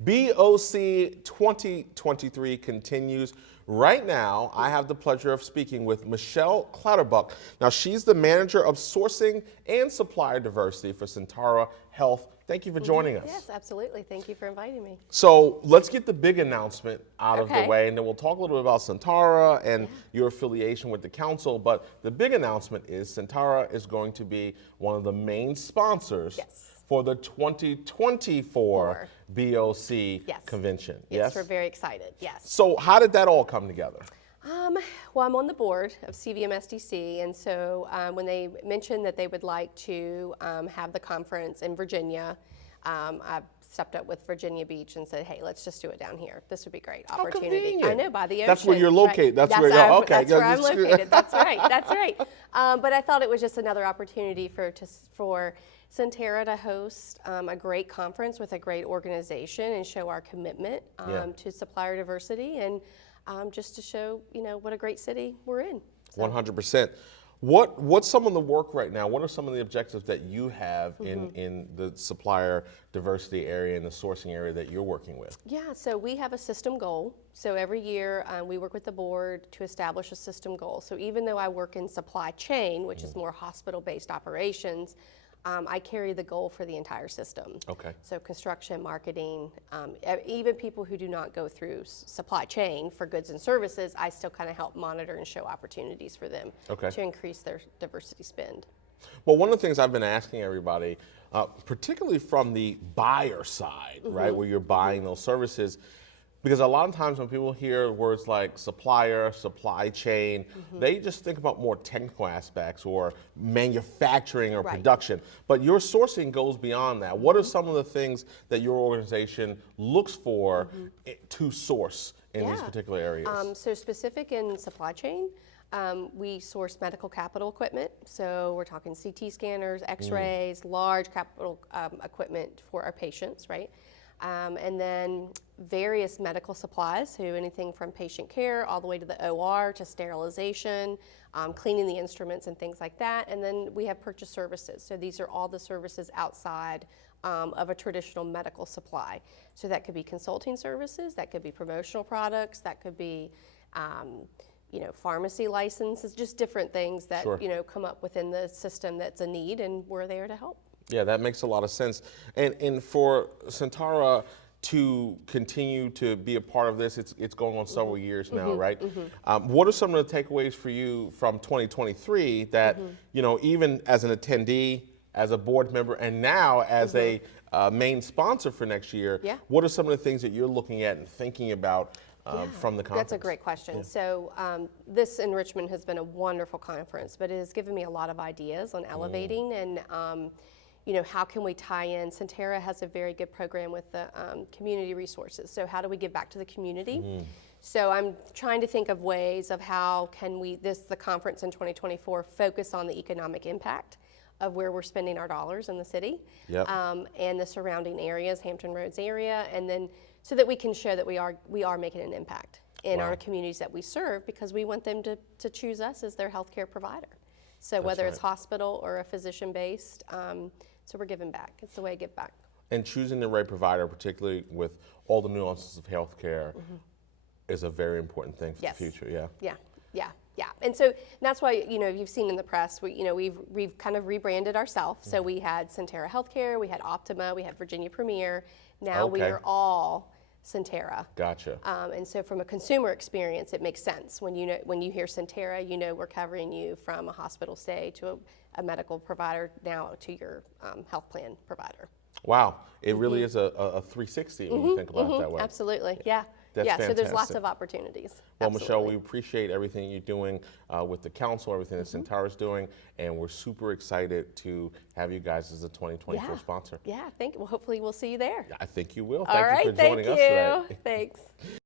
BOC 2023 continues. Right now, I have the pleasure of speaking with Michelle Clatterbuck. Now, she's the manager of Sourcing and Supplier Diversity for Sentara Health. Thank you for joining us. Yes, absolutely. Thank you for inviting me. So let's get the big announcement out of the way, and then we'll talk a little bit about Sentara and your affiliation with the council. But the big announcement is Sentara is going to be one of the main sponsors for the 2024 BOC convention. Yes, we're very excited. Yes. So how did that all come together? Well, I'm on the board of CVMSDC, and so when they mentioned that they would like to have the conference in Virginia, I stepped up with Virginia Beach and said, hey, let's just do it down here. This would be a great opportunity. Convenient. I know, by the ocean. That's where you're located. Right. That's where you're, okay. That's where I'm located. That's right. That's right. But I thought it was just another opportunity for Sentara to host a great conference with a great organization and show our commitment to supplier diversity and just to show, what a great city we're in. So. 100%. What's some of the work right now? What are some of the objectives that you have in the supplier diversity area and the sourcing area that you're working with? Yeah, so we have a system goal. So every year we work with the board to establish a system goal. So even though I work in supply chain, which is more hospital-based operations, I carry the goal for the entire system. Okay. So construction, marketing, even people who do not go through supply chain for goods and services, I still kind of help monitor and show opportunities for them to increase their diversity spend. Well, one of the things I've been asking everybody, particularly from the buyer side, right, where you're buying those services, because a lot of times when people hear words like supplier, supply chain, they just think about more technical aspects or manufacturing or production. But your sourcing goes beyond that. What are some of the things that your organization looks for to source in these particular areas? So specific in supply chain, we source medical capital equipment. So we're talking CT scanners, x-rays, large capital equipment for our patients, right? And then various medical supplies, so anything from patient care all the way to the OR to sterilization, cleaning the instruments and things like that. And then we have purchase services. So these are all the services outside of a traditional medical supply. So that could be consulting services, that could be promotional products, that could be pharmacy licenses, just different things that come up within the system that's a need, and we're there to help. Yeah, that makes a lot of sense. And for Sentara to continue to be a part of this, it's going on several years now, right? What are some of the takeaways for you from 2023 that, even as an attendee, as a board member, and now as a main sponsor for next year, what are some of the things that you're looking at and thinking about from the conference? That's a great question. So this in Richmond has been a wonderful conference, but it has given me a lot of ideas on elevating and how can we tie in? Sentara has a very good program with the community resources. So how do we give back to the community? So I'm trying to think of ways of how can the conference in 2024 focus on the economic impact of where we're spending our dollars in the city and the surrounding areas, Hampton Roads area, and then so that we can show that we are making an impact in our communities that we serve, because we want them to choose us as their healthcare provider. So whether it's hospital or a physician-based, so we're giving back. It's the way I give back. And choosing the right provider, particularly with all the nuances of healthcare, is a very important thing for the future. Yeah. And so that's why you've seen in the press we've kind of rebranded ourselves. So we had Sentara Healthcare, we had Optima, we had Virginia Premier. Now we are all Sentara. Gotcha. And so from a consumer experience, it makes sense when you hear Sentara, we're covering you from a hospital stay to a medical provider now to your health plan provider. Wow, it really is a 360 when you think about it that way. Absolutely, yeah. That's fantastic. So there's lots of opportunities. Well, Michelle, we appreciate everything you're doing with the council, everything that Sentara is doing, and we're super excited to have you guys as a 2024 sponsor. Yeah, well, hopefully we'll see you there. I think you will. All right, Thank you for joining us today. Thanks.